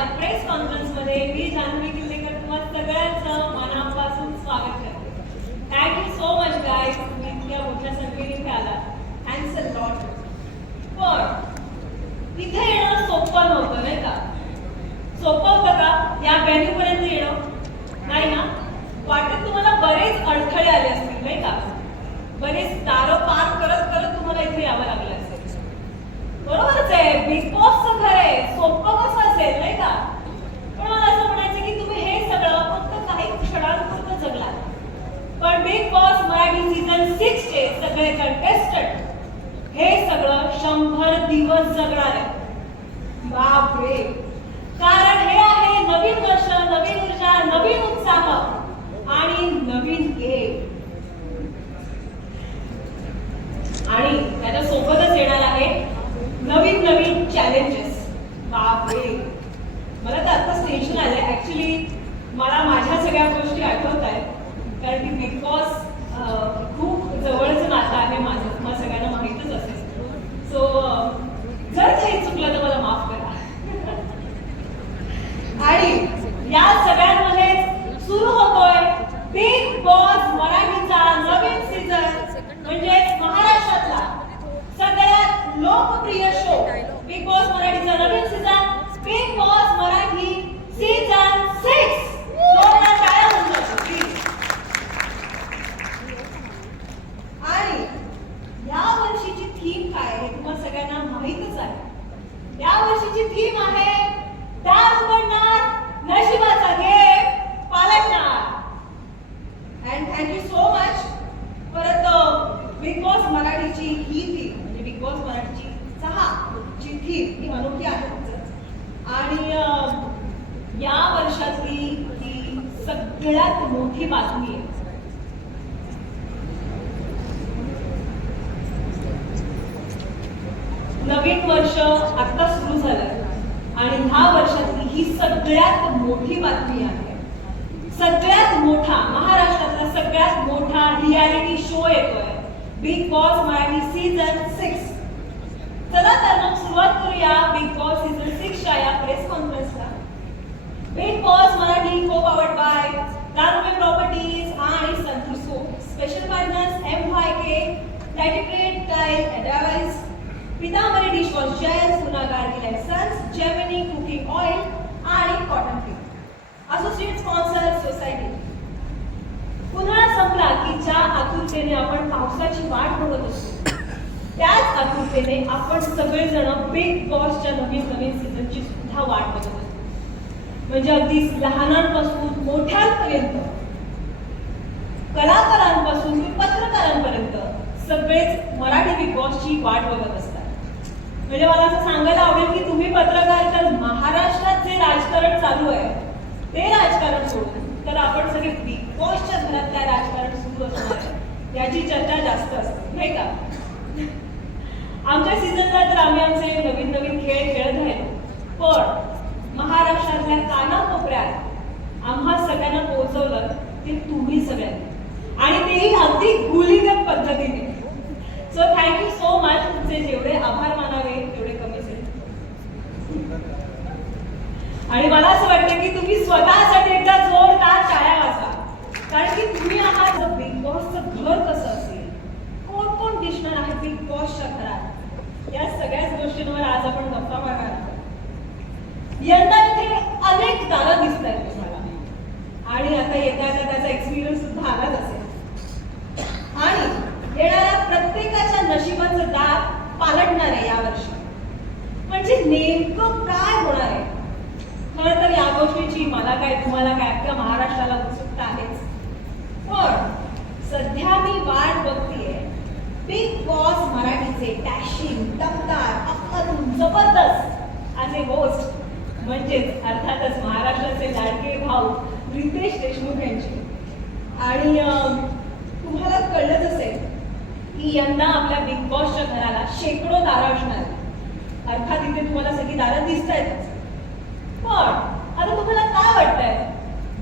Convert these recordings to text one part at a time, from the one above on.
या press conference मध्ये मी जान्हवी किल्लेकर तुम्हाला सगळ्यांचं मनापासून स्वागत करते. थँक्यू सो मच गाईज, तुम्ही इतक्या मोठ्या संख्येने इथे आलात. Thanks a lot. पण इथे येणं सोपं नव्हतं नाही का? सोपं होतं का या व्हेन्यू पर्यंत येणं? नाही ना? वाटेत तुम्हाला बरेच अडथळे आले असतील नाही का? बरेच दारं पार करत करत तुम्हाला इथे यावं लागलं असेल. बरोबरच आहे, बिग बॉसचं घर आहे, सोपं कसं असेल नाही का? पण मला असं म्हणायचं की तुम्ही हे सगळं फक्त काही क्षणांपुरतं जगलात, पण बिग बॉस मराठी सीझन 6 चे सगळे कंटेस्टंट हे सगळं 100 दिवस जगणार आहेत. बापरे! कारण हे आहे नवीन वर्ष, नवीन ऊर्जा, नवीन उत्साह आणि नवीन गेम. आणि त्याच्या सोबतच येणार आहे नवीन नवीन चॅलेंजेस. बापरे! मला तर आत्ताच टेन्शन आलंय. ऍक्च्युली मला माझ्या सगळ्या गोष्टी आठवत आहेत, कारण की बिग बॉस खूप जवळचं नातं आहे माझं, तुम्हाला सगळ्यांना माहीतच असेल. सो जर काही चुकलं तर मला माफ करा. आणि या सगळ्यांमध्ये सुरू होतोय बिग बॉस मराठीचा नवीन सीझन, म्हणजेच महाराष्ट्रातला सगळ्यात लोकप्रिय शो बिग बॉस मराठीचा नवीन season, Bigg Boss Marathi season 6. आणि या वर्षीची थीम काय आहे तुम्हाला सगळ्यांना माहीतच आहे. या वर्षीची थीम आहे दार उघडणार, नशिबाचा गेम पालटणार. And thank you so much. परत बिग बॉस मराठीची ही थीम म्हणजे बिग बॉस मराठीची 6 ची थीम ही अनोखी आहे. आणि या वर्षातली ही सगळ्यात मोठी बातमी आहे. नवीन वर्ष आता सुरू झालंय आणि ह्या वर्षातली ही सगळ्यात मोठी बातमी आहे. सगळ्यात मोठा, महाराष्ट्रातला सगळ्यात मोठा रियालिटी शो येतोय बिग बॉस मराठी सीझन 6. चला तर मग सुरुवात करूया बिग बॉस सीझन 6 च्या या प्रेस कॉन्फरन्सला. Bigg Boss Marathi co powered by दारुमे प्रॉपर्टीज आणि Santoor soap. Special partners MYK, लाइटिक्रेट tile advice, Pitambari dishwash gel, सुनागार गिल सन्स, जेमिनी कुकिंग ऑइल आणि cotton cream. Associate sponsor society. उन्हाळा संपला की ज्या आतुरतेने आपण पावसाची वाट बघत असतो, त्याच आतुरतेने आपण सगळेजण बिग बॉसच्या नवीन नवीन सीझनची सुद्धा वाट बघत असतो. म्हणजे अगदी लहानांपासून मोठ्यांपर्यंत, कलाकारांपासून ते पत्रकारांपर्यंत सगळेच मराठी बिग बॉसची वाट बघत असतात. म्हणजे मला असं सांगायला आवडेल की तुम्ही पत्रकार तर महाराष्ट्रात जे राजकारण चालू आहे ते राजकारण सोडून तर आपण सगळे बिग बॉसच्या घरात काय राजकारण सुरू असणार आहे याची चर्चा जास्त असते नाही का? आमच्या सीझनला तर आम्ही आमचे नवीन नवीन खेळ खेळत राहिलो, पण महाराष्ट्रातल्या कानाकोपऱ्यात आम्हा सगळ्यांना पोहोचवलं ते तुम्ही सगळ्यांनी, आणि तेही अगदी गुलीगत पद्धतीने. So thank you so much. तुमचे जेवढे आभार मानावे तेवढे कमीच आहे. आणि मला असं वाटतं की तुम्ही स्वतःसाठी एकदा जोरदार टाळ्या वाजवा, कारण की तुम्ही आहात बिग बॉसचं घर कसं असेल, कोण कोण दिसणार आहे बिग बॉसच्या घरात, या सगळ्याच गोष्टींवर आज आपण गप्पा मारणार आहोत. यंदा इथे अनेक दारं दिसत आहेत तुम्हाला, आणि आता येत्या त्याचा एक्सपिरियन्स सुद्धा आलाच असेल. आणि येणाऱ्या प्रत्येकाच्या नशिबाचं दार पालटणार आहे यावर्षी. म्हणजे नेमकं काय होणार आहे? खरं तर या गोष्टीची मला काय, तुम्हाला काय, अख्ख्या महाराष्ट्राला उत्सुकता आहेच. पण सध्या मी वाट बघतीये बिग बॉस मराठीचे डॅशिंग, टक्कर, अक्कलून जबरदस्त असे होस्ट, म्हणजेच अर्थातच महाराष्ट्राचे लाडके भाऊ रितेश देशमुख यांची. आणि तुम्हाला कळलंच असेल की यंदा आपल्या बिग बॉसच्या घराला शेकडो दारं असणार. अर्थात इथे तुम्हाला सगळी दारं दिसत आहेत, पण आता तुम्हाला काय वाटतंय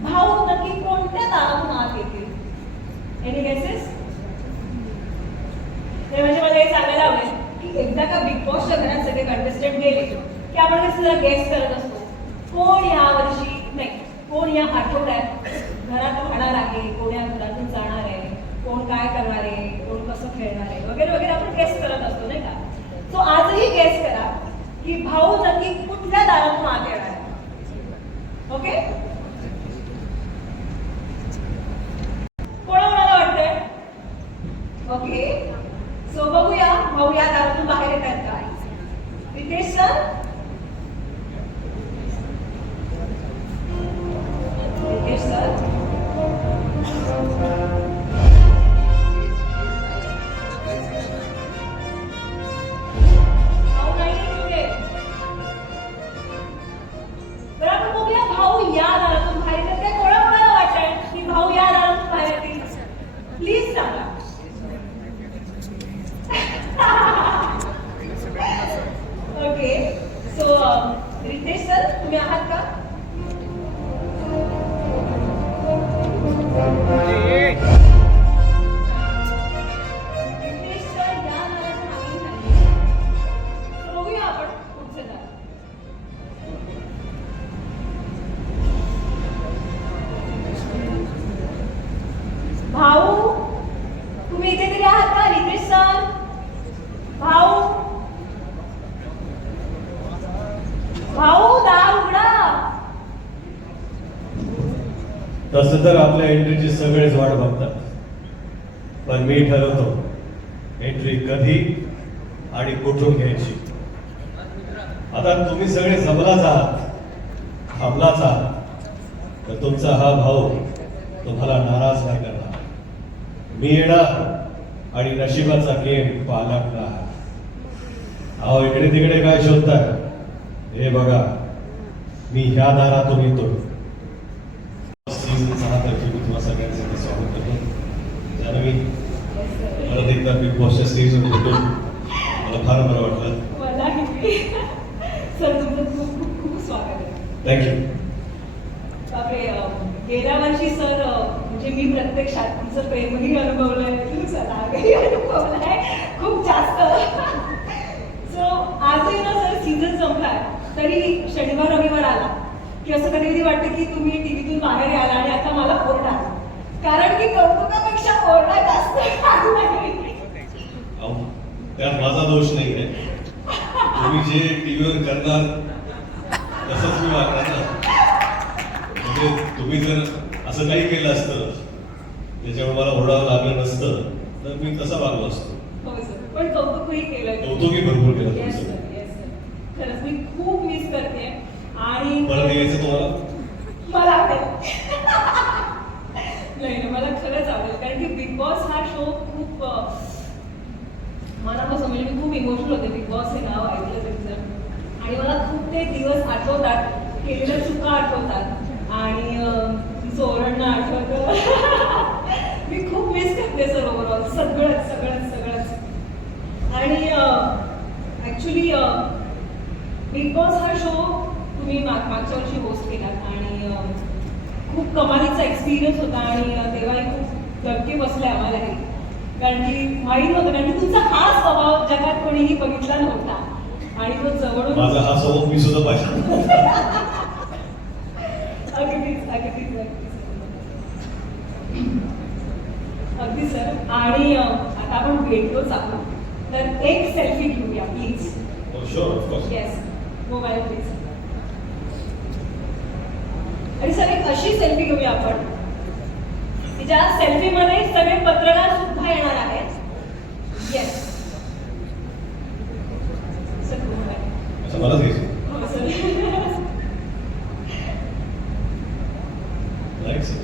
भाऊ नक्की कोणत्या दारातून आत येतील? Any guesses? म्हणजे मला हे सांगायला आवडेल की एकदा का बिग बॉसच्या घरात सगळे कंटेस्टंट गेले की आपण कसं गेस करत असतो कोण यावर्षी नाही, कोण या आठवड्यात घरात राहणार आहे, कोण या घरातून जाणार आहे, कोण काय करणार आहे, कोण कसं खेळणार आहे वगैरे वगैरे आपण गेस करत असतो नाही का. सो आजही गेस करा की भाऊ नक्की कुठल्या दारातून आत येणार आहे. ओके, कोणाला वाटतंय? ओके, सो बघूया भाऊ या दारातून बाहेर येत आहेत का. रितेश सर, रितेश सर, भाऊ नाही तिथे. बरं आपण बघूया भाऊ या दारातून बाहेर येतात काय. कोणाला वाटतंय की भाऊ या दारातून बाहेर येतील? प्लीज सांगा. ओके, सो रितेश सर तुम्ही आहात का? रितेश सर या दाराच्या मागे नाही. तर बघूया आपण पुढचे दार. भाऊ तुम्ही इथे तरी आहात का? रितेश सर, भाऊ, भाऊ दार उघडा. तसं तर आपल्या एंट्रीची सगळेच वाट बघतात, पण मी ठरवतो एंट्री कधी आणि कुठून घ्यायची. आता तुम्ही सगळे जमलाच आहात, थांबलाच आहात, तर तुमचा हा भाऊ तुम्हाला नाराज नाही करणार. मी येणार आणि नशिबाचा गेम पालटणार. अहो इकडे तिकडे काय शोधताय? हे बघा, मी ह्या दारातून येतो. सीझन 6 तर्फे मी तुम्हा सगळ्यांचं स्वागत करतो. जान्हवी, परत एकदा बिग बॉसच्या स्टेजवर भेटून मला फार बरं वाटलं. मलाही सर तुमचं खूप खूप खूप स्वागत आहे. थँक्यू. बापरे, गेल्या वर्षी सर म्हणजे मी प्रत्यक्षात तुमचं प्रेमही अनुभवलंय, तुमचा रागही अनुभवलाय खूप जास्त. सो आजही ना सर सीझन संपलाय तरी शनिवार रविवार आला की असं कधी कधी वाटतं की तुम्ही टीव्हीतून बाहेर याल आणि आता मला ओरडाल, कारण की कौतुकापेक्षा ओरडा जास्त नाही. अहो, त्यात माझा दोष नाही आहे. तुम्ही जे टीव्हीवर करणार तसंच मी वागणार ना. म्हणजे तुम्ही जर असं काही केलं असतं त्याच्यामुळे मला ओरडावं लागलं नसतं तर मी तसा वागलो असतो. हो सर, पण कौतुकही केलंय. कौतुकही भरपूर केलं येस तुमचं. सर, येस सर, खरंच मी खूप मिस करते. आणि परत यायचं तुम्हाला? मला आवडेल. नाही ना, मला खरंच आवडेल, कारण की बिग बॉस हा शो खूप मनापासून म्हणजे मी खूप इमोशनल होते बिग बॉस हे नाव ऐकलं तरी. आणि मला खूप ते दिवस आठवतात, केलेल्या चुका आठवतात आणि तिचं ओरडणं आठवतं. मी खूप मिस करते सर ओव्हरऑल सगळंच सगळंच सगळंच. आणि ॲक्च्युली बिग बॉस हा शो तुम्ही मागच्या वर्षी होस्ट केलात आणि खूप कमालीचा एक्सपिरियन्स होता आणि तेव्हाही खूप धक्के बसले आम्हालाही, कारण की माहीत नव्हतं, कारण की तुमचा हा स्वभाव जगात कोणीही बघितला नव्हता आणि तो जवळून माझा हा स्वभाव मी सुद्धा पाहिजे. अगदीच अगदीच अगदी सर. आणि आता आपण भेटतोच आपण, तर एक सेल्फी घेऊया please. Sure, of course. Yes, mobile please. आणि सर एक अशी सेल्फी घेऊया आपण की ज्या सेल्फीमध्ये सगळे पत्रकार सुद्धा येणार आहेत. Yes sir, mobile. असं मलाच घ्यायचं. हो sir. Right sir.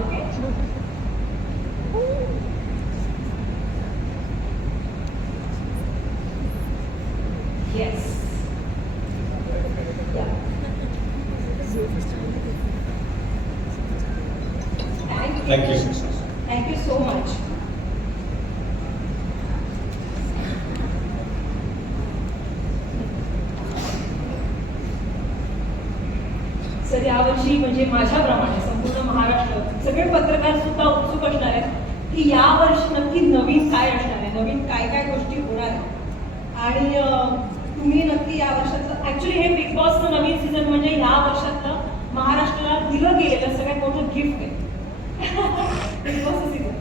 Okay. Yes. Thank you. Thank you so much. Sir यावर्षी म्हणजे माझ्याप्रमाणे संपूर्ण महाराष्ट्र सगळे पत्रकार सुद्धा उत्सुक असणार आहेत की या वर्षी नक्की नवीन काय असणार आहे, नवीन काय काय गोष्टी होणार आहेत आणि तुम्ही नक्की या वर्षाचं ऍक्च्युली हे बिग बॉसचं नवीन सीझन म्हणजे ह्या वर्षातलं महाराष्ट्राला दिलं गेलेलं सगळ्यात मोठं गिफ्ट आहे. बिग बॉसचं सीझन.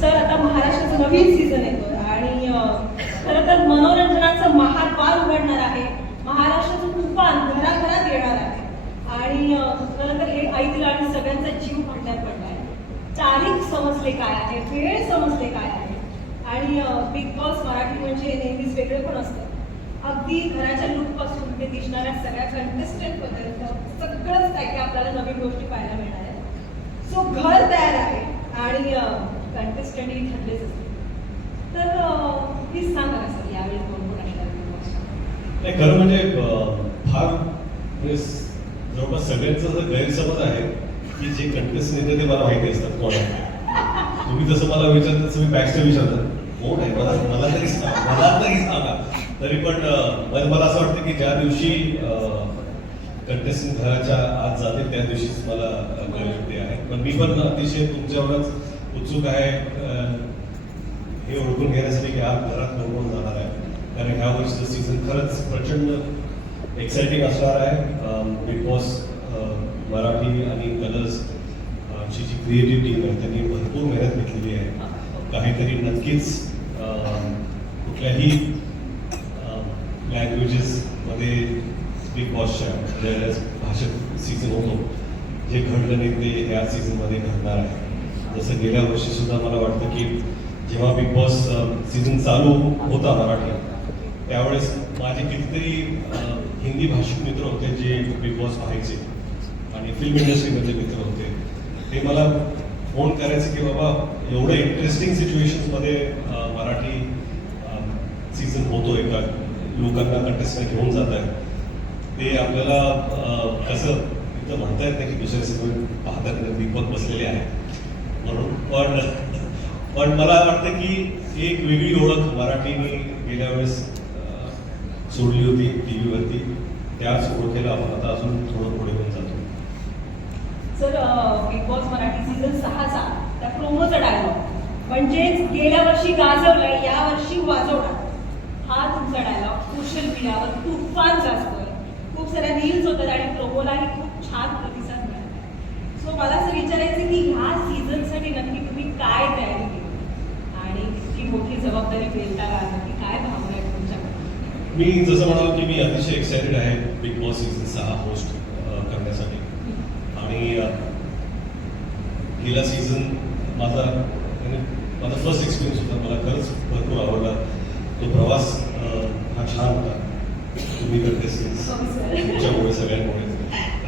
सर आता महाराष्ट्राचं नवीन सीझन येतो आणि खरं तर मनोरंजनाचं महाद्वार उघडणार आहे. महाराष्ट्राचं तुफान घराघरात येणार आहे आणि खरं तर हे ऐकलं आणि सगळ्यांचा जीव भांड्यात पडला आहे. तारीख समजले काय आहे, वेळ समजले काय आहे आणि बिग बॉस मराठी म्हणजे नेहमीच वेगळे पण असतं. अगदी घराच्या लूकपासून ते दिसणाऱ्या सगळ्या कंटेस्टंट पर्यंत सगळंच काय काय आपल्याला नवीन गोष्टी पाहायला मिळणार आहे. सो घर तयार आहे आणि कंटेस्टंटही ठरलेच असतील. तर प्लीज सांगा ना सर यावेळी कोण कोण असणार Big Boss? नाही, खरं म्हणजे फार म्हणजे जवळपास सगळ्यांचा जर गैरसमज आहे की जे कंटेस्टंट येते ते मला माहिती असतात कोण आहे. तुम्ही जसं मला विचारता तसं मी बॅकस्टेज विचारतात कोण आहे, मला तरी सांगा. तरी पण मला असं वाटतं की ज्या दिवशी कंटेस्टंट घराच्या आत जाते त्या दिवशीच मला कळले आहे. पण मी पण अतिशय तुमच्यावरच उत्सुक आहे हे ओळखून घेण्यासाठी की आज घरात कोण कोण जाणार आहे. कारण ह्या वर्षीचं सीझन खरंच प्रचंड एक्साइटिंग असणार आहे. बिग बॉस मराठी आणि कलर्स ची जी क्रिएटिव्ह टीम आहे त्यांनी भरपूर मेहनत घेतलेली आहे. काहीतरी नक्कीच कुठल्याही लँग्वेजेसमध्ये बिग बॉसच्या ज्यावेळेस भाषेत सीझन होतो जे घडलं नाही ते ह्या सीझनमध्ये घडणार आहे. जसं गेल्या वर्षी सुद्धा मला वाटतं की जेव्हा बिग बॉस सीझन चालू होता मराठी त्यावेळेस माझे कितीतरी हिंदी भाषिक मित्र होते जे बिग बॉस पाहायचे आणि फिल्म इंडस्ट्रीमधले मित्र होते. ते मला फोन करायचे की बाबा एवढं इंटरेस्टिंग सिच्युएशन्समध्ये मराठी सीझन होतोय का, लोकांना कंटेस्टंट घेऊन जात आहे. ते आपल्याला कसं इथं म्हणता येत नाही की दुसऱ्या सीझन पाहतात बिग बॉस बसलेले आहे म्हणून. पण मला वाटतं की एक वेगळी ओळख मराठीने गेल्या वेळेस सोडली होती टी व्हीवरती. त्याच ओळखेला आपण आता अजून थोडं पुढे घेऊन जातो. Sir Bigg Boss Marathi season 6चा त्या प्रोमोचा डायलॉग म्हणजेच गेल्या वर्षी गाजवलाय या वर्षी वाजवणार हा तुमचा डायलॉग सोशल मीडियावर तुफान गाजतोय. खूप साऱ्या रील्स होतात आणि प्रोमोलाही खूप छान प्रतिसाद मिळाला. सो मला असं विचारायचं की ह्या सीझनसाठी नक्की तुम्ही काय तयारी केली आणि इतकी मोठी जबाबदारी पेलता का, नक्की काय भावना आहेत तुमच्याकडे? मी जसं म्हणालो की मी अतिशय एक्सायटेड आहे बिग बॉस सीझन 6 होस्ट करण्यासाठी. आणि गेला सीझन माझा फर्स्ट एक्सपिरियन्स होता. मला खरंच भरपूर आवडला. तो प्रवास हा छान होता. तुम्ही कंटेस्टंट्स तुमच्यामुळे सगळ्यांमुळे.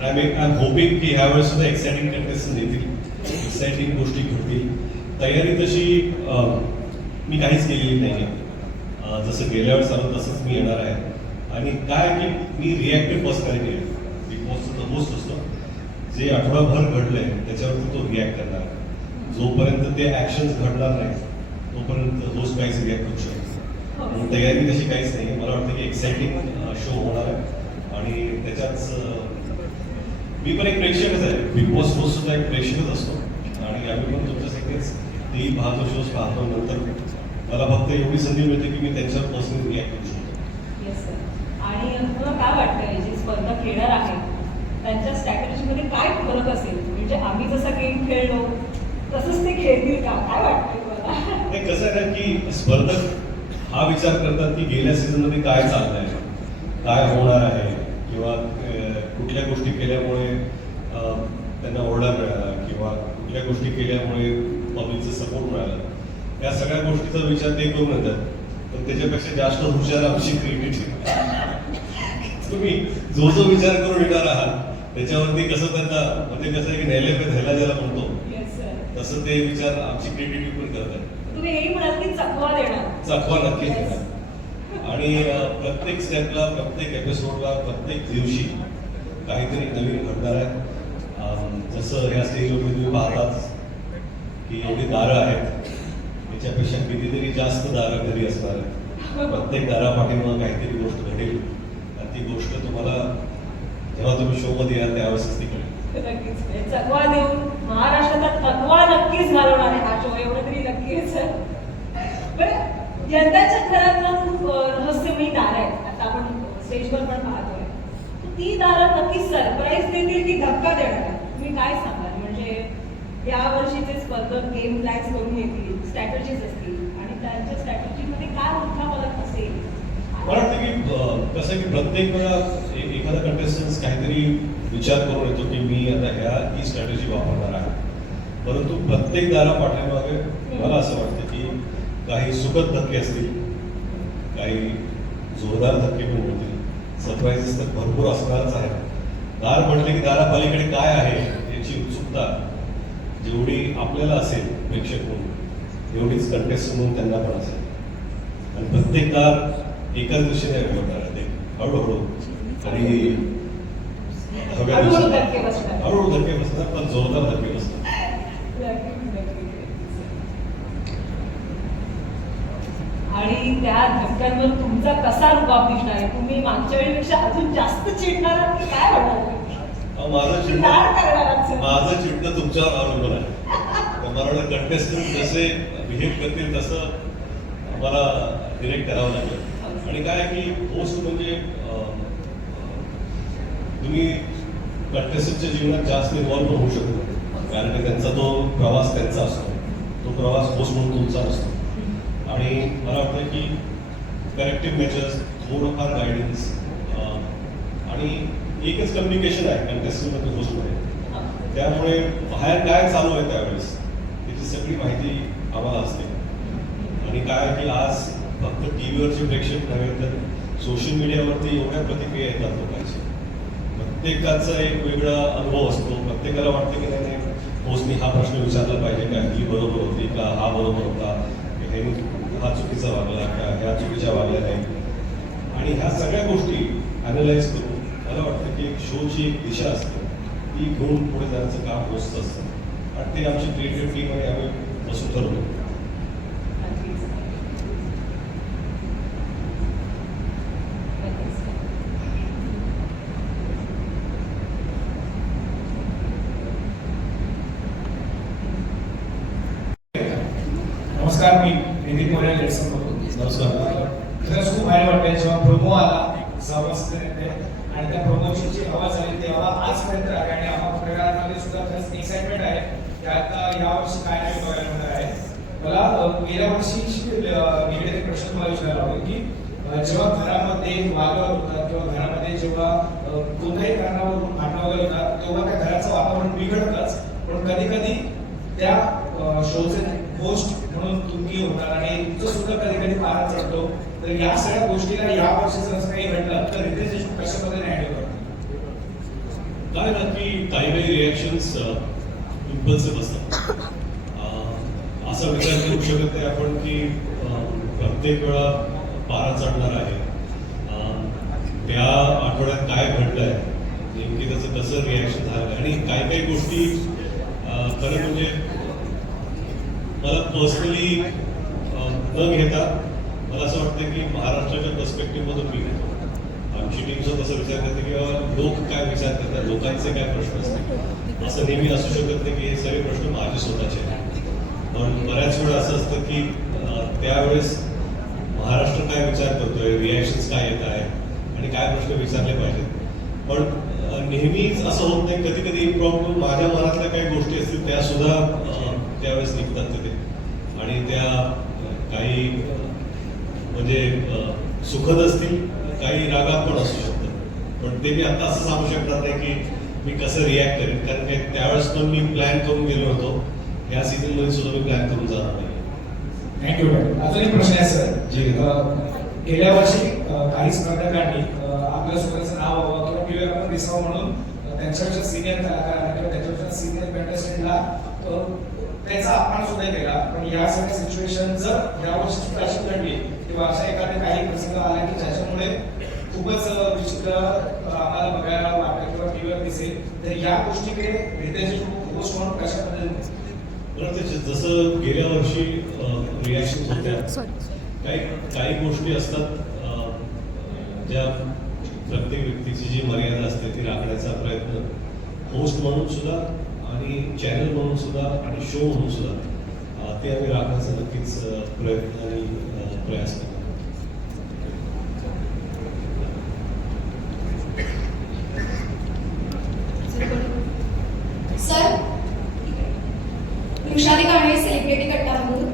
आय एम होपिंग की ह्या वेळेस सुद्धा एक्साइटिंग कंटेस्टंट येतील, एक्साइटिंग गोष्टी घडतील. तयारी तशी मी काहीच केलेली नाही आहे. जसं गेल्या वेळेस आलं तसंच मी येणार आहे. आणि काय की मी रिॲक्टिव्ह पर्सनॅलिटी आहे. बिग बॉसचा जो होस्ट असतो जे आठवडाभर घडलंय त्याच्यावरती तो रिॲक्ट करणार. जोपर्यंत ते ॲक्शन्स घडणार नाही तोपर्यंत होस्ट काहीच रिॲक्ट करू शकतो. म्हणून तयारी तशी काहीच नाही. मला वाटतं की एक्साइटिंग शो होणार आहे आणि त्याच्याच मी पण एक प्रेक्षकच आहे. बिग बॉस होस्ट सुद्धा एक प्रेक्षकच असतो आणि आम्ही पण तुमच्यासारखेच तेही पाहतो, शोज पाहतो. नंतर मला फक्त एवढी संधी मिळते की मी त्यांच्यावर पर्सनली रिॲक्ट करू शकतो. Yes sir. आणि तुम्हाला काय वाटतं जे स्पर्धा खेळणार आहेत त्यांच्या स्ट्रॅटेजीमध्ये काय फरक असेल? म्हणजे आम्ही जसा गेम खेळलो तसंच ते खेळतील का, काय वाटतंय तुम्हाला? नाही, कसं आहे ना की स्पर्धक हा विचार करतात की गेल्या सीझनमध्ये काय चाललंय, काय होणार आहे किंवा कुठल्या गोष्टी केल्यामुळे त्यांना ओरडा मिळाला किंवा कुठल्या गोष्टी केल्यामुळे पब्लिकचा सपोर्ट मिळाला. या सगळ्या गोष्टीचा विचार ते करून येतात. पण त्याच्यापेक्षा जास्त हुशार आमची क्रिएटिव्हिटी. तुम्ही जो जो विचार करून येणार आहात त्याच्यावरती कसं त्यांना म्हणजे कसं आहे की न्यायला ध्यायला ज्याला म्हणतो तसं ते विचार आमची क्रिएटिव्हिटी पण करतात. तुम्ही हेही म्हणाल की चकवा देणार. चकवा नक्कीच देणार. आणि प्रत्येक स्टेपला, प्रत्येक एपिसोडला, प्रत्येक दिवशी काहीतरी नवीन घडणार आहे. जसं ह्या स्टेजवरती तुम्ही पाहताच की एवढी दारं आहेत, याच्यापेक्षा कितीतरी जास्त दारं घरी असणार आहेत. प्रत्येक दारापाठीमागं काहीतरी गोष्ट घडेल आणि ती गोष्ट तुम्हाला जेव्हा तुम्ही शोमध्ये याल त्यावेळेसच ती कळेल. नक्कीच चकवा देऊन महाराष्ट्राचा तकवा नक्कीच घालवणार आहे हा शो, एवढं तरी नक्कीच. बरं, यंदाच्या घरात ना खूप रहस्यमयी दारं आहेत. आता आपण स्टेजवर पण पाहतोय. ती दारं नक्की सरप्राईज देतील की धक्का देणार आहेत? तुम्ही काय सांगाल? म्हणजे या वर्षीचे स्पर्धक गेम प्लॅन्स करून येतील, स्ट्रॅटेजीज असतील आणि त्यांच्या स्ट्रॅटेजीमध्ये काय मोठा फरक असेल? मला वाटतं की कसं आहे की प्रत्येक वेळा एखादा कंटेस्टन्स काहीतरी विचार करून येतो की मी आता ही स्ट्रॅटेजी वापरणार आहे. परंतु प्रत्येक दारा पाठीमागे मला असं वाटतं की काही सुखद धक्के असतील, काही जोरदार धक्के पण होतील. सरप्राईजेस तर भरपूर असणारच आहे. दार म्हटले की दारापलीकडे काय आहे याची उत्सुकता जेवढी आपल्याला असेल प्रेक्षक म्हणून, एवढीच कंटेस्ट म्हणून त्यांना पण असेल. आणि प्रत्येक दार एकाच दिशेने होणार आहे. ते हळूहळू आणि हळूहळू धक्के बसणार. हळूहळू धक्के बसणार, पण जोरदार धक्के बसणार. आणि त्या धक्क्यांवर तुमचा कसा रुबाब दिसणार आहे? तुम्ही मागच्या वेळेपेक्षा अजून जास्त चिडणार आहात की काय होणार? माझं चिडणं काय करणार आहात? माझं चिडणं तुमच्यावर अवलंबून आहे. मला वाटतं कंटेस्टंट जसे बिहेव करतील तसं मला डिरेक्ट करावं लागेल. आणि काय की होस्ट म्हणजे तुम्ही कंटेस्टंटच्या जीवनात जास्त इन्व्हॉल्व होऊ शकतो, कारण की त्यांचा तो प्रवास त्यांचा असतो. तो प्रवास होस्ट म्हणून तुमचा नसतो. आणि मला वाटतं की करेक्टिव्ह मेजर्स, थोडंफार गायडन्स आणि एकच कम्युनिकेशन आहे कंटेस्टंटमध्ये होस्टमध्ये. त्यामुळे बाहेर काय चालू आहे त्यावेळेस त्याची सगळी माहिती आम्हाला असते. आणि काय की आज फक्त टी व्हीवरचे प्रेक्षक नव्हे तर सोशल मीडियावरती एवढ्या प्रतिक्रिया येतात लोकांची. प्रत्येकाचा एक वेगळा अनुभव असतो. प्रत्येकाला वाटतं की नाही होस्टनी हा प्रश्न विचारला पाहिजे का, ही बरोबर होती का, हा बरोबर होता, हा चुकीचा वागला का, ह्या चुकीच्या वागल्या नाही. आणि ह्या सगळ्या गोष्टी अॅनलाइज करून मला वाटतं की एक शोची एक दिशा असते, ती घेऊन पुढे जाण्याचं काम होस्ट असतं. आणि ते आमची क्रिएटिव्ह टीम आणि आम्ही बसून ठरवतो. नमस्कार, मी नितीन मोरे लेसन बोलतो. नमस्कार. खरंच खूप भारी वाटतंय जेव्हा प्रोमो आला सहवासमध्ये आणि त्या प्रोमोची जी हवा झाली तेव्हा आजपर्यंत आहे. आणि आपल्यामध्ये सुद्धा खरंच एक्साइटमेंट आहे की आता यावर्षी काय नवीन बघायला मिळणार आहे. मला गेल्या वर्षीशी निगडीत प्रश्न मला विचारायला आवडेल की जेव्हा घरामध्ये वादळ होतात किंवा घरामध्ये जेव्हा कोणत्याही कारणावरून भांडण वगैरे होतात तेव्हा त्या घराचं वातावरण बिघडतच. पण कधी कधी त्या शोचे होस्ट म्हणून तुम्ही होतात आणि तुमचं सुद्धा कधी कधी पारा चढतो. तर या सगळ्या गोष्टीला या वर्षी जर असं काही घडलं तर रितेश देशमुख कशा पद्धतीने हँडल करतो? काय ना की काही काही रिॲक्शन्स इम्पल्सिव्ह असतात. असा विचार करू शकत नाही आपण की प्रत्येक वेळा पारा चढणार आहे. त्या आठवड्यात काय घडलंय, नेमकी त्याचं कसं रिॲक्शन झालं. आणि काही काही गोष्टी खरं म्हणजे मला पर्सनली न घेता मला असं वाटतं की महाराष्ट्राच्या पर्स्पेक्टिव्हमधून मी घेतो. आमची टीम सुद्धा तसं विचार करते की लोक काय विचार करतात, लोकांचे काय प्रश्न असतात. असं नेहमी असू शकत नाही की हे सगळे प्रश्न माझे स्वतःचे आहेत. पण बऱ्याच वेळा असं असतं की त्यावेळेस महाराष्ट्र काय विचार करतोय, रिॲक्शन्स काय येत आहे आणि काय प्रश्न विचारले पाहिजेत. पण नेहमीच असं होत नाही. कधी कधी इम्प्रॉम्प्टू माझ्या मनातल्या काही गोष्टी असतील त्या सुद्धा त्यावेळेस निघतात तिथे. आणि त्या काही म्हणजे सुखद असतील, काही रागात पण असू शकतात. पण ते मी आता असं सांगू शकणार नाही की मी कसं रिॲक्ट करेन, कारण की त्यावेळेस पण मी प्लॅन करून गेलो होतो. ह्या सीझनमध्ये सुद्धा मी प्लॅन करून जाणार नाही. थँक्यू. अजून एक प्रश्न आहे सर. जी. गेल्या वर्षी काही स्पर्धकांनी आपल्या स्वतःचं नाव व्हावं किंवा टीव्हीवर आपण दिसावं म्हणून त्यांच्यापेक्षा सिनियर कलाकारांना किंवा त्यांच्यापेक्षा सिनियर कंटेस्टंटला त्याचा अपमान सुद्धा केला. पण या सगळ्या सिच्युएशन जर या वर्षी सुद्धा अशी घडली किंवा अशा एखाद्या काही प्रसंग आला की ज्याच्यामुळे खूपच विचित्र आम्हाला बघायला वाटतं किंवा टीव्हीवर दिसेल, तर या गोष्टीकडे रितेश होस्ट म्हणून कशा पद्धतीने? जसं गेल्या वर्षी रिॲक्शन होत्या, काही गोष्टी असतात ज्या प्रत्येक व्यक्तीची जी मर्यादा असते ती राखण्याचा प्रयत्न होस्ट म्हणून सुद्धा आणि चॅनल म्हणून सुद्धा आणि शो म्हणून सुद्धा ते आम्ही राखण्याचा नक्कीच प्रयत्न आणि प्रयास करतो. सर, वृषाली कांबळे सेलिब्रिटी कट्टामधून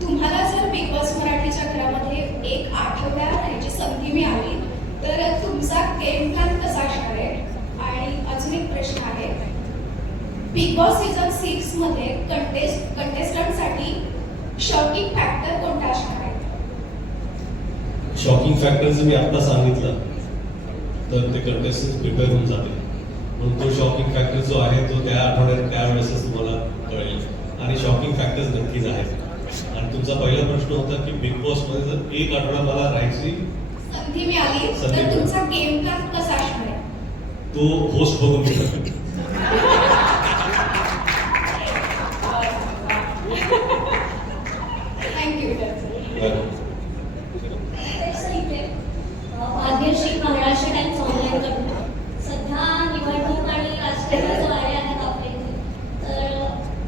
तुम्हाला जर बिग बॉस मराठीच्या घरामध्ये एक आठवड्या राहायची संधी मिळाली तर तुमचा गेम प्लॅन कसा असणार आहे? आणि अजून एक प्रश्न आहे, बिग बॉस सीझन 6 मध्ये कंटेस्टंटसाठी शॉकिंग फॅक्टर कोणता असणार आहे? शॉकिंग फॅक्टरचं मी आत्ता सांगितलं तर ते कंटेस्टंट प्रिपेअर होऊन जाते. म्हणून तो शॉकिंग फॅक्टर जो आहे तो त्या आठवड्यात त्यावेळेसच तुम्हाला कळेल. आणि शॉकिंग फॅक्टर्स नक्कीच आहेत. आणि तुमचा पहिला प्रश्न होता की बिग बॉसमध्ये जर एक आठवडा मला राहायची संधी मिळाली संधी तर तुमचा गेम प्लॅन कसा असणार आहे? तो होस्ट बघून मी ठरवेन. Thank you. Bhagyashree Maharashtra Times online कडून सध्या निवडणूक आणि राजकारणाचं वारे आहेत आपल्या इथे, तर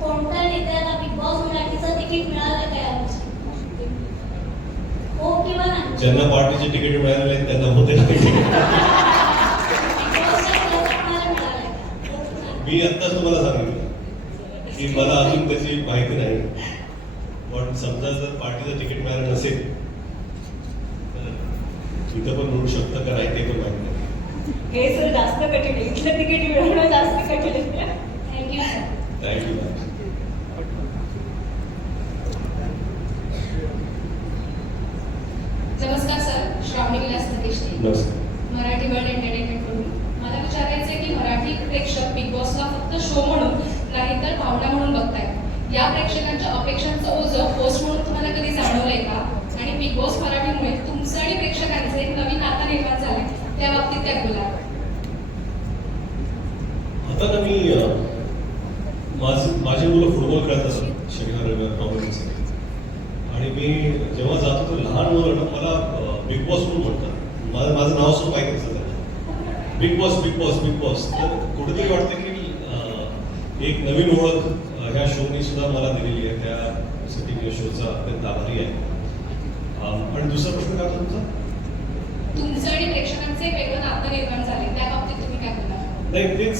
कोणत्या नेत्याला बिग बॉस मराठीचं तिकीट मिळालं काय यावर्षी? हो किंवा नाही? ज्यांना पार्टीचे तिकीट मिळालेले आहेत त्यांना होते नाही. बिग बॉसच्या वेळेस तुम्हाला मिळालं का? हो की नाही? मी आत्ताच तुम्हाला सांगितलं की मला अजून त्याची माहिती नाही. पण समजा जर पार्टीचं तिकीट मिळालं नसेल तर इथं पण मिळू शकतं का नाही ते पण माहिती नाही. हे सर जास्त कठीण आहे. इथलं तिकीट मिळवणं जास्त कठीण आहे. Thank you sir. थँक्यू. नमस्कार सर, श्रावणी विलास सतीश नमस्कार. मराठी वर्ल्ड एंटरटेनमेंट कडून मला विचारायचं आहे की मराठी प्रेक्षक बिग बॉसला फक्त शो म्हणून नाही तर भावना म्हणून बघतायत. या प्रेक्षकांच्या अपेक्षांचं ओझं होस्ट म्हणून तुम्हाला कधी जाणवलंय का? आणि बिग बॉस मराठीमुळे तुमचं आणि प्रेक्षकांचं एक नवीन नातं निर्माण झालंय, त्या बाबतीत काय बोला? आता ना मी माझी मुलं फुटबॉल खेळत असतात शनिवार रविवार प्रॉब्लेमसाठी. आणि मी जेव्हा जातो तर लहान मुलं ना मला बिग बॉस म्हणून म्हणतात. माझं नाव सुद्धा माहिती नसतं त्यांना. Big boss big boss big boss. तर कुठेतरी वाटतं की एक नवीन ओळख ह्या शोनी सुद्धा मला दिलेली आहे. त्यासाठी मी शोचा अत्यंत आभारी आहे. आणि दुसरा प्रश्न काय होता तुमचा? तुमचं आणि प्रेक्षकांचं एक वेगळं नातं निर्माण झालंय, त्या बाबतीत तुम्ही काय बोला? नाही तेच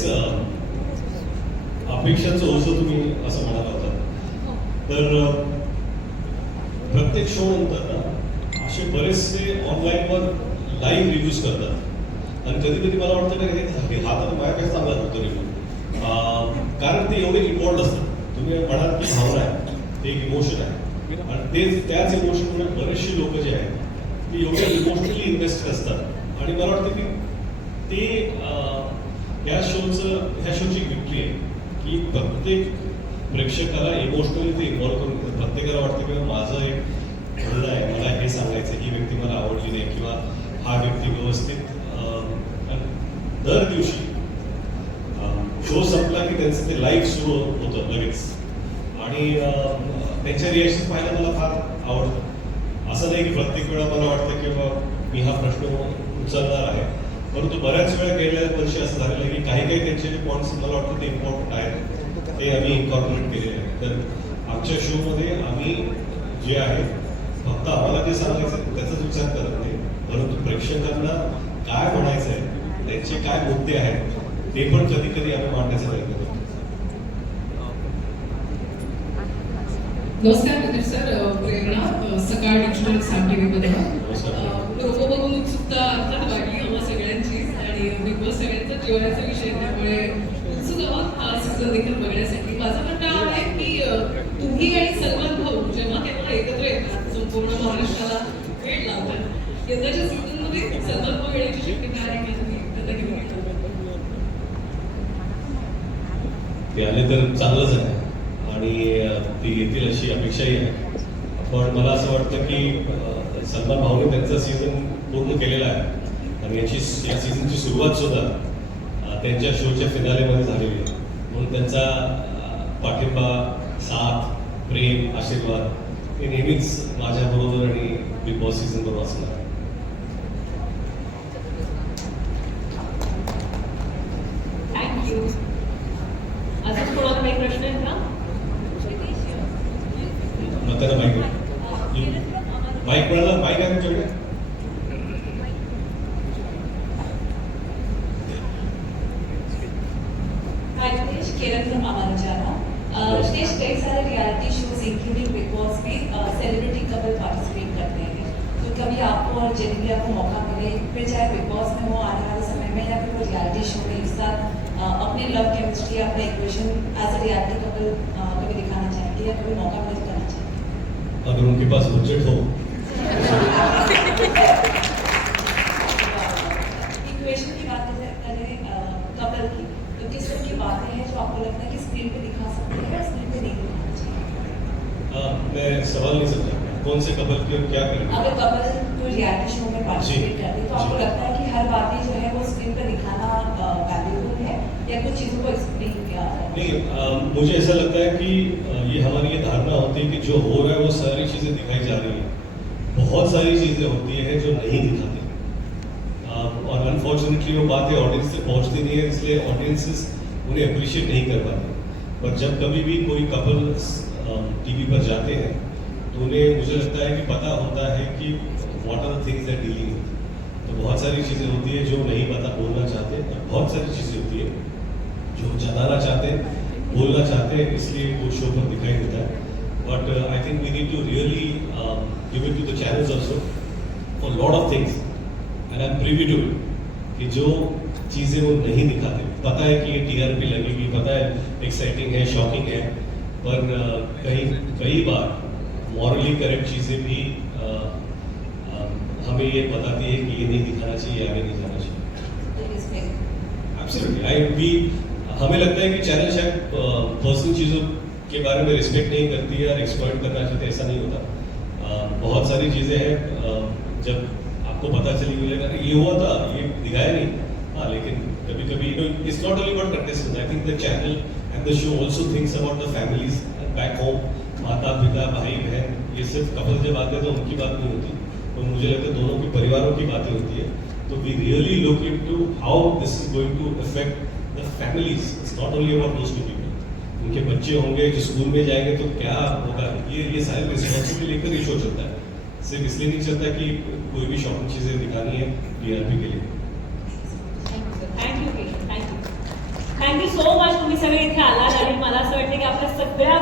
अपेक्षांचं ओझं तुम्ही असं म्हणाला होता. तर प्रत्येक शो नंतर ना असे बरेचसे ऑनलाईनवर लाईव्ह रिव्ह्यूज करतात. आणि कधी कधी मला वाटतं की हा तर माझ्यापेक्षा चांगला होतो रिव्ह्यू. कारण ते एवढे इन्वॉल्ड असतात. तुम्ही म्हणाल की भावना आहे, ते एक इमोशन आहे. आणि त्याच इमोशनमुळे बरेचसे लोक जे आहेत ते एवढे इमोशनली इन्व्हेस्टेड असतात. आणि मला वाटतं की ते ह्या शोची विक्री आहे की प्रत्येक प्रेक्षकाला इमोशनली ते इन्व्हॉल्व करून घेतात. प्रत्येकाला वाटतं की माझं एक घडलं आहे, मला हे सांगायचं, ही व्यक्ती मला आवडली नाही किंवा हा व्यक्ती व्यवस्थित. दर दिवशी शो संपला की त्यांचं ते लाईव्ह सुरू होतं लगेच. आणि त्यांच्या रिॲक्शन पाहायला मला फार आवडतं. असं नाही की प्रत्येक वेळा मला वाटतं की मी हा प्रश्न उचलणार आहे. परंतु बऱ्याच वेळा गेल्या वर्षी असं झालेलं आहे की काही त्यांचे जे पॉईंट्स मला वाटतं ते इम्पॉर्टंट आहेत ते आम्ही इन्कॉर्पोरेट केलेले आहेत. तर आमच्या शोमध्ये आम्ही जे आहे फक्त आम्हाला जे सांगायचं त्याचाच विचार करत नाही, परंतु प्रेक्षकांना काय म्हणायचं आहे, त्यांचे काय मुद्दे आहेत ते पण कधी कधी आम्ही मांडण्याचा प्रयत्न करतो. नमस्कार मित्र सर, प्रेरणा सकाळ डिजिटल साम टीव्हीमध्ये. रोबो बघून उत्सुकता अर्थात वाढली आम्हा सगळ्यांची आणि बिग बॉस सगळ्यांचा जिव्हाळ्याचा विषय त्यामुळे उत्सुक आहोत हा सीझन देखील बघण्यासाठी. माझं म्हणणं आहे की तुम्ही आणि सलमान भाऊ जेव्हा तेव्हा एकत्र येतात संपूर्ण महाराष्ट्राला वेळ लावतात, यंदाच्या सीझनमध्ये सलमान भाऊ येण्याची शक्यता आहे की तुम्ही त्यांना घेऊन येणार? ते आले तर चांगलंच आहे आणि ते येतील अशी अपेक्षाही आहे. पण मला असं वाटतं की सलमान भाऊने त्यांचा सीझन पूर्ण केलेला आहे आणि या सीझनची सुरुवात सुद्धा त्यांच्या शोच्या फिनालेमध्ये झालेली आहे. म्हणून त्यांचा पाठिंबा, साथ, प्रेम, आशीर्वाद हे नेहमीच माझ्याबरोबर आणि बिग बॉस सीझन बरोबर असणार. थँक्यू. अजून कोणाला काही प्रश्न आहेत का? Keran from Amanjana. देश कई सारे reality shows including big boss में सेलिब्रिटी कपल पार्टिसिपेट करते हैं, तो कभी आपको और जेनिफर को मौका मिले, फिर चाहे बिग बॉस में हो आने वाले समय में या फिर कोई रियलिटी शो में एक साथ अपने लव केमिस्ट्री अपने equation as a reality couple कभी दिखाना चाहेंगे या कभी मौका मिले तो करना चाहेंगे? अगर उनके पास बजट हो इक्वेशन की बात करें कपल की, तो किस तरह की बातें हैं जो आपको लगता है कि स्क्रीन पे दिखा सकते हैं या स्क्रीन पे नहीं दिखाना चाहिए? मैं सवाल नहीं समझा कौन से कपल की और क्या करेंगे। अगर कपल कोई रियलिटी शो में पार्टिसिपेट करते हैं तो आपको जी। लगता है कि हर बातें जो है वो स्क्रीन पर दिखाना वैल्यूबल है या कुछ चीज़ों को एक्सप्लेन किया जाए? नहीं, मुझे ऐसा लगता है कि ये हमारी ये धारणा होती है कि जो हो रहा है वो सारी चीज़ें दिखाई जा रही हैं। बहुत सारी चीज़ें होती हैं जो नहीं दिखाते, और अनफॉर्चुनेटली वो बातें ऑडियंस तक पहुंचती नहीं है, इसलिए ऑडियंसेस उन्हें अप्रिशिएट नहीं कर पाते। पर जब कभी भी कोई कपल टीवी पर जाते हैं तो उन्हें मुझे लगता है कि पता होता है कि what are the things that dealing with. तो बहुत सारी चीज़ें होती है जो नहीं पता बोलना चाहते, और बहुत सारी चीज़ें होती है जो जताना चाहते हैं, बोलना चाहते हैं, इसलिए वो शो पर दिखाई देता है। But I think we need to really give it to the channels also for lot of things, and I am privy to it कि जो चीज़ें वो नहीं दिखाते, पता है कि ये टीआरपी लगेगी, पता है एक्साइटिंग है, शॉकिंग है, पर कई बार मॉरली करेक्ट चीज़ें भी हमें ये बताती है कि ये नहीं दिखाना चाहिए, आगे नहीं जाना चाहिए। Absolutely. हमें लगता है कि चैनल शायद पर्सनल चीज़ों के बारे में रिस्पेक्ट नहीं करती है और एक्सप्लॉइट करना चाहते, ऐसा नहीं होता। बहुत सारी चीज़ें हैं जब आपको पता चली मिलेगा कि ये हुआ था, ये दिखाया नहीं। हाँ, लेकिन कभी कभी it's not only about contestants, I think the channel and the show also thinks about the families back home, माता पिता भाई बहन, ये सिर्फ कपल जब आते हैं तो उनकी बात नहीं होती, तो मुझे लगता है दोनों के परिवारों की बातें होती है। तो we really look into how this is going to affect the families, it's not only about those two people. उनके बच्चे होंगे जो स्कूल में जाएंगे तो क्या होगा, ये सारी रिस्पॉन्सिबिलिटी लेकर ये शो चलता है, सिर्फ इसलिए नहीं चलता कि कोई भी शॉपिंग चीज़ें दिखानी है टीआरपी के लिए। थँक्यू सो मच, तुम्ही सगळे इथे आलात आणि मला असं वाटतं की आपल्या सगळ्या